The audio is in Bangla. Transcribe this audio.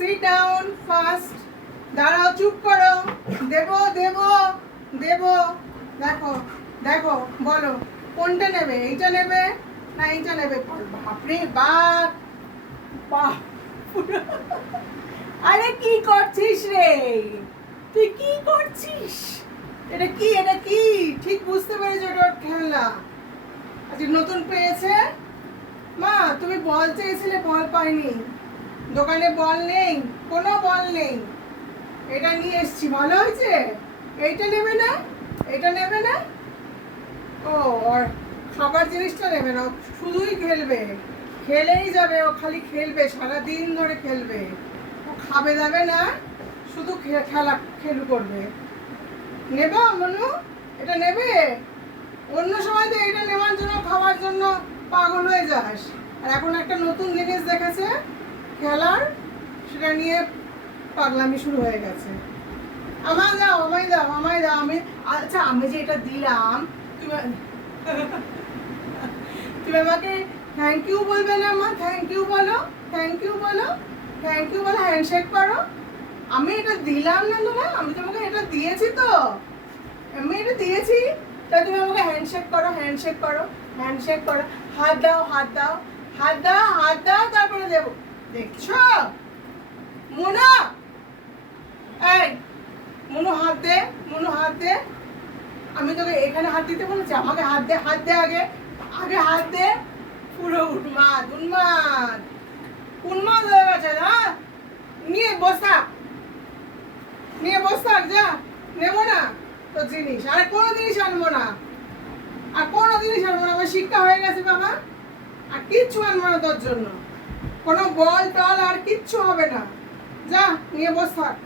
Sit down first. দাঁড়াও, চুপ করো। দেবো দেবো দেবো। দেখো দেখো, বলো কোনটা নেবে? এইটা নেবে না এইটা নেবে? বাপরে বাপ, বাপ! আরে কি করছিস রে? তুই কি করছিস? এটা কি, এটা কি? ঠিক বুঝতে পেরেছো এটা ওর খেলনা। আজকে নতুন পেয়েছে। মা তুমি বল চেয়েছিলে, বল পাইনি, দোকানে বল নেই, কোনো বল নেই। এটা নিয়ে এসছি, ভালো হয়েছে। এইটা নেবে না? এটা নেবে না? ও, আর খাবার জিনিসটা নেবে না, ও শুধুই খেলবে, খেলেই যাবে, ও খালি খেলবে, সারাদিন ধরে খেলবে। ও খাবে দাবে না, শুধু খেলা খেলু করবে। নেবা মনু? এটা নেবে? অন্য সময় তো এটা নেওয়ার জন্য, খাওয়ার জন্য পাগল হয়ে যাস, আর এখন একটা নতুন জিনিস দেখেছে খেলার, সেটা নিয়ে পাগলামি শুরু হয়ে গেছে। আমায় দাও, আমায় দাও, আমায় দাও। আমি, আচ্ছা আমি যে এটা দিলাম, তুমি তুমি আমাকে থ্যাংক ইউ বলবে না? মা থ্যাংক ইউ বলো, থ্যাংক ইউ বলো, থ্যাংক ইউ বলো, হ্যান্ডশেক করো। আমি এটা দিলাম না তোমার, আমি তোমাকে এটা দিয়েছি তো, আমি এটা দিয়েছি, তাই তুমি আমাকে হ্যান্ডশেক করো, হ্যান্ডশেক করো, হ্যান্ডশেক করো। হাত দাও, হাত দাও, হাত দাও, হাত দাও, তারপরে দেবো। দেখছো মোনা? এই মনু হাত দে, মনু হাত দে। আমি তোকে এখানে হাত দিতে বলেছি? আমাকে হাত দে, হাত দে আগে, আগে হাত দে। পুরো উন্মাদ, উন্মাদ, উন্মাদ হয়ে গেছে না? নিয়ে বস থাক, নিয়ে বস থাক, যা। নেবো না তোর জিনিস, আরে কোনো জিনিস আনবো না, আর কোনো জিনিস আনবো না। আমার শিক্ষা হয়ে গেছে বাবা, আর কিচ্ছু আনবো না তোর জন্য, কোনো বল টল আর কিচ্ছু হবে না। যা, নিয়ে বস থাক।